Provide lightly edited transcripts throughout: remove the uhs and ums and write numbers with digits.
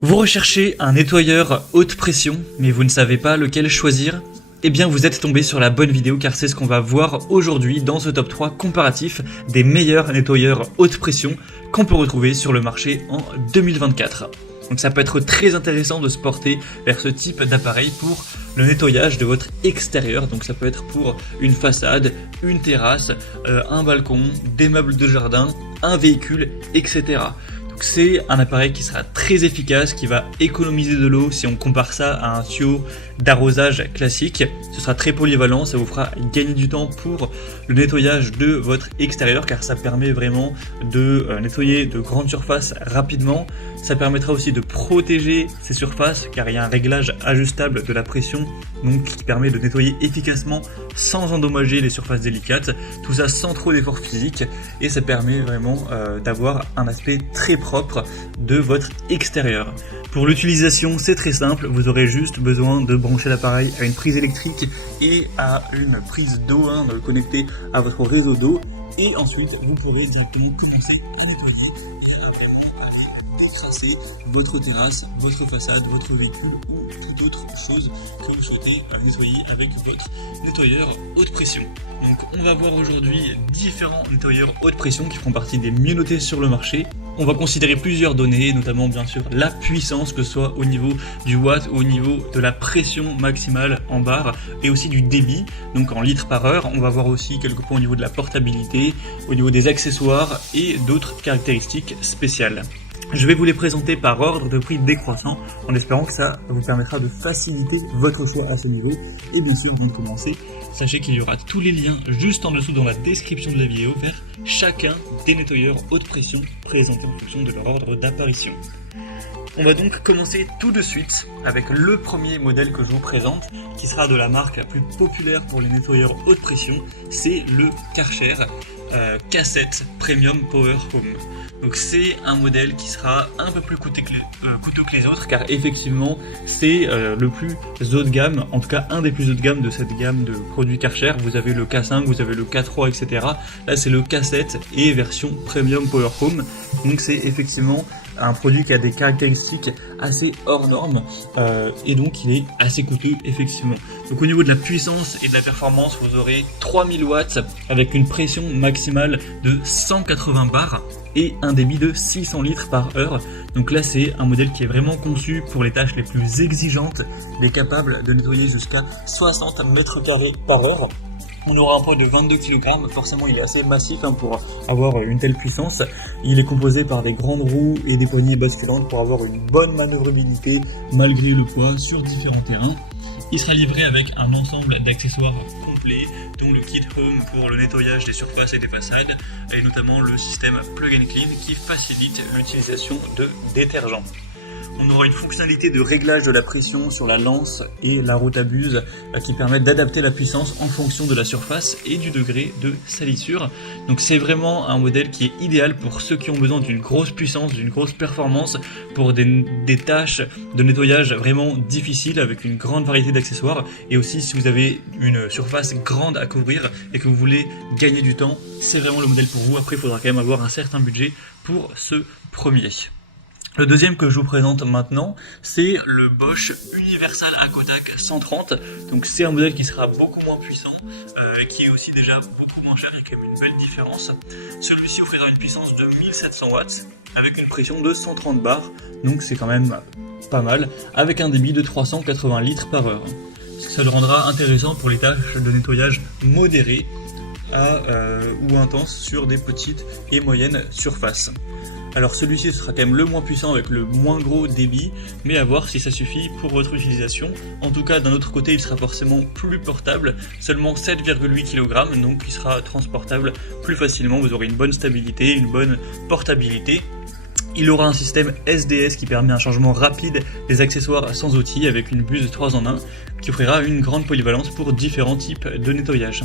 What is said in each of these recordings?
Vous recherchez un nettoyeur haute pression, mais vous ne savez pas lequel choisir? Eh bien vous êtes tombé sur la bonne vidéo car c'est ce qu'on va voir aujourd'hui dans ce top 3 comparatif des meilleurs nettoyeurs haute pression qu'on peut retrouver sur le marché en 2024. Donc ça peut être très intéressant de se porter vers ce type d'appareil pour le nettoyage de votre extérieur. Donc ça peut être pour une façade, une terrasse, un balcon, des meubles de jardin, un véhicule, etc. C'est un appareil qui sera très efficace, qui va économiser de l'eau si on compare ça à un tuyau d'arrosage classique. Ce sera très polyvalent, ça vous fera gagner du temps pour le nettoyage de votre extérieur car ça permet vraiment de nettoyer de grandes surfaces rapidement. Ça permettra aussi de protéger ces surfaces car il y a un réglage ajustable de la pression donc qui permet de nettoyer efficacement sans endommager les surfaces délicates. Tout ça sans trop d'efforts physiques et ça permet vraiment d'avoir un aspect très propre de votre extérieur. Pour l'utilisation, c'est très simple, vous aurez juste besoin de brancher l'appareil à une prise électrique et à une prise d'eau, connectée à votre réseau d'eau, et ensuite vous pourrez directement commencer à nettoyer et à vraiment décrasser votre terrasse, votre façade, votre véhicule ou toute autre chose que vous souhaitez nettoyer avec votre nettoyeur haute pression. Donc on va voir aujourd'hui différents nettoyeurs haute pression qui font partie des mieux notés sur le marché. On va considérer plusieurs données, notamment bien sûr la puissance, que ce soit au niveau du watt ou au niveau de la pression maximale en bar et aussi du débit, donc en litres par heure. On va voir aussi quelques points au niveau de la portabilité, au niveau des accessoires et d'autres caractéristiques spéciales. Je vais vous les présenter par ordre de prix décroissant en espérant que ça vous permettra de faciliter votre choix à ce niveau. Et bien sûr, avant de commencer, sachez qu'il y aura tous les liens juste en dessous dans la description de la vidéo vers chacun des nettoyeurs haute pression présentés en fonction de leur ordre d'apparition. On va donc commencer tout de suite avec le premier modèle que je vous présente, qui sera de la marque la plus populaire pour les nettoyeurs haute pression, c'est le Karcher K7 Premium Power Home. Donc c'est un modèle qui sera un peu plus coûteux que les autres, car effectivement c'est le plus haut de gamme, en tout cas un des plus hauts de gamme de cette gamme de produits Karcher. Vous avez le K5, vous avez le K3, etc. Là c'est le K7 et version Premium Power Home. Donc c'est effectivement un produit qui a des caractéristiques assez hors normes et donc il est assez coûteux effectivement. Donc au niveau de la puissance et de la performance, vous aurez 3000 watts avec une pression maximale de 180 bars et un débit de 600 litres par heure. Donc là c'est un modèle qui est vraiment conçu pour les tâches les plus exigeantes. Il est capable de nettoyer jusqu'à 60 mètres carrés par heure. On aura un poids de 22 kg, forcément il est assez massif pour avoir une telle puissance. Il est composé par des grandes roues et des poignées basculantes pour avoir une bonne manœuvrabilité malgré le poids sur différents terrains. Il sera livré avec un ensemble d'accessoires complets, dont le kit Home pour le nettoyage des surfaces et des façades, et notamment le système Plug and Clean qui facilite l'utilisation de détergents. On aura une fonctionnalité de réglage de la pression sur la lance et la route-à-buse qui permettent d'adapter la puissance en fonction de la surface et du degré de salissure. Donc c'est vraiment un modèle qui est idéal pour ceux qui ont besoin d'une grosse puissance, d'une grosse performance, pour des tâches de nettoyage vraiment difficiles avec une grande variété d'accessoires. Et aussi si vous avez une surface grande à couvrir et que vous voulez gagner du temps, c'est vraiment le modèle pour vous. Après il faudra quand même avoir un certain budget pour ce premier. Le deuxième que je vous présente maintenant, c'est le Bosch Universal AquaTac 130. Donc c'est un modèle qui sera beaucoup moins puissant, qui est aussi déjà beaucoup moins cher, il y a quand même une belle différence. Celui-ci offrira une puissance de 1700 watts avec une pression de 130 bars, donc c'est quand même pas mal, avec un débit de 380 litres par heure. Ça le rendra intéressant pour les tâches de nettoyage modérées ou intenses sur des petites et moyennes surfaces. Alors celui-ci sera quand même le moins puissant avec le moins gros débit, mais à voir si ça suffit pour votre utilisation. En tout cas d'un autre côté il sera forcément plus portable, seulement 7,8 kg, donc il sera transportable plus facilement, vous aurez une bonne stabilité, une bonne portabilité. Il aura un système SDS qui permet un changement rapide des accessoires sans outils avec une buse 3 en 1 qui offrira une grande polyvalence pour différents types de nettoyage.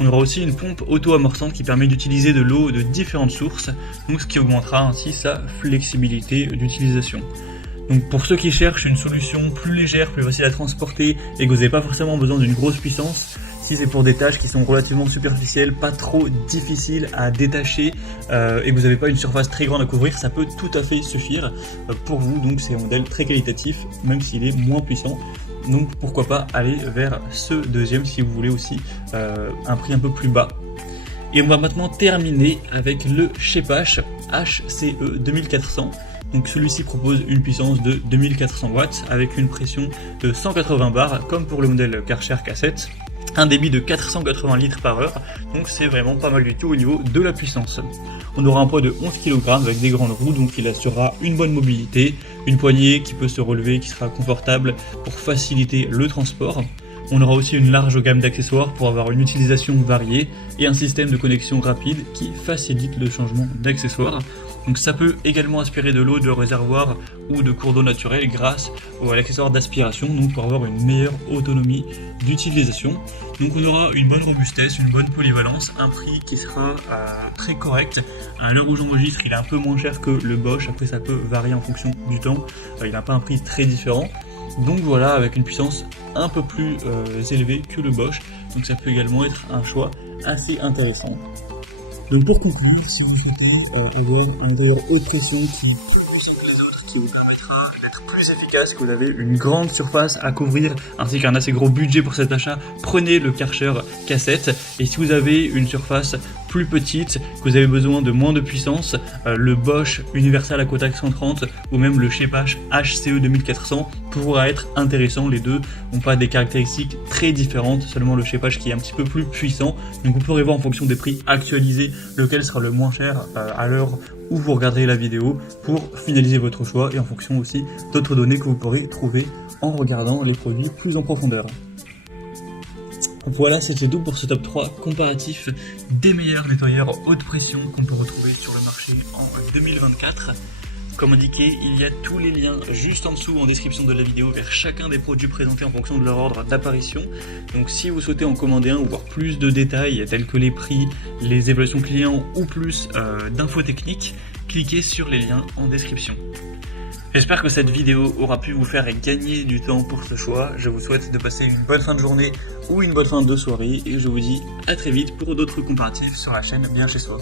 On aura aussi une pompe auto-amorçante qui permet d'utiliser de l'eau de différentes sources, donc ce qui augmentera ainsi sa flexibilité d'utilisation. Donc pour ceux qui cherchent une solution plus légère, plus facile à transporter et que vous n'avez pas forcément besoin d'une grosse puissance, si c'est pour des tâches qui sont relativement superficielles, pas trop difficiles à détacher et que vous n'avez pas une surface très grande à couvrir, ça peut tout à fait suffire pour vous. Donc c'est un modèle très qualitatif, même s'il est moins puissant. Donc pourquoi pas aller vers ce deuxième si vous voulez aussi un prix un peu plus bas. Et on va maintenant terminer avec le Shepash HCE 2400. Donc celui-ci propose une puissance de 2400 watts avec une pression de 180 bars comme pour le modèle Karcher K7, un débit de 480 litres par heure, donc c'est vraiment pas mal du tout au niveau de la puissance. On aura un poids de 11 kg avec des grandes roues, donc il assurera une bonne mobilité, une poignée qui peut se relever, qui sera confortable pour faciliter le transport. On aura aussi une large gamme d'accessoires pour avoir une utilisation variée et un système de connexion rapide qui facilite le changement d'accessoires. Donc ça peut également aspirer de l'eau de réservoir ou de cours d'eau naturel grâce à l'accessoire d'aspiration, donc pour avoir une meilleure autonomie d'utilisation. Donc on aura une bonne robustesse, une bonne polyvalence, un prix qui sera très correct. À l'heure où j'enregistre, il est un peu moins cher que le Bosch, après ça peut varier en fonction du temps, il n'a pas un prix très différent. Donc voilà, avec une puissance un peu plus élevée que le Bosch, donc ça peut également être un choix assez intéressant. Donc pour conclure, si vous souhaitez avoir un nettoyeur haute pression qui est plus puissant que les autres, qui vous permettra d'être plus efficace, que vous avez une grande surface à couvrir ainsi qu'un assez gros budget pour cet achat, prenez le Karcher K7. Et si vous avez une surface plus petite, que vous avez besoin de moins de puissance, le Bosch Universal Aquatac 130 ou même le Shepash HCE 2400 pourra être intéressant. Les deux n'ont pas des caractéristiques très différentes, seulement le Shepash qui est un petit peu plus puissant. Donc vous pourrez voir en fonction des prix actualisés lequel sera le moins cher à l'heure où vous regarderez la vidéo pour finaliser votre choix et en fonction aussi d'autres données que vous pourrez trouver en regardant les produits plus en profondeur. Voilà, c'était tout pour ce top 3 comparatif des meilleurs nettoyeurs haute pression qu'on peut retrouver sur le marché en 2024. Comme indiqué, il y a tous les liens juste en dessous en description de la vidéo vers chacun des produits présentés en fonction de leur ordre d'apparition. Donc si vous souhaitez en commander un ou voir plus de détails tels que les prix, les évaluations clients ou plus d'infos techniques, cliquez sur les liens en description. J'espère que cette vidéo aura pu vous faire gagner du temps pour ce choix. Je vous souhaite de passer une bonne fin de journée ou une bonne fin de soirée et je vous dis à très vite pour d'autres comparatifs sur la chaîne Bien Chez Soi.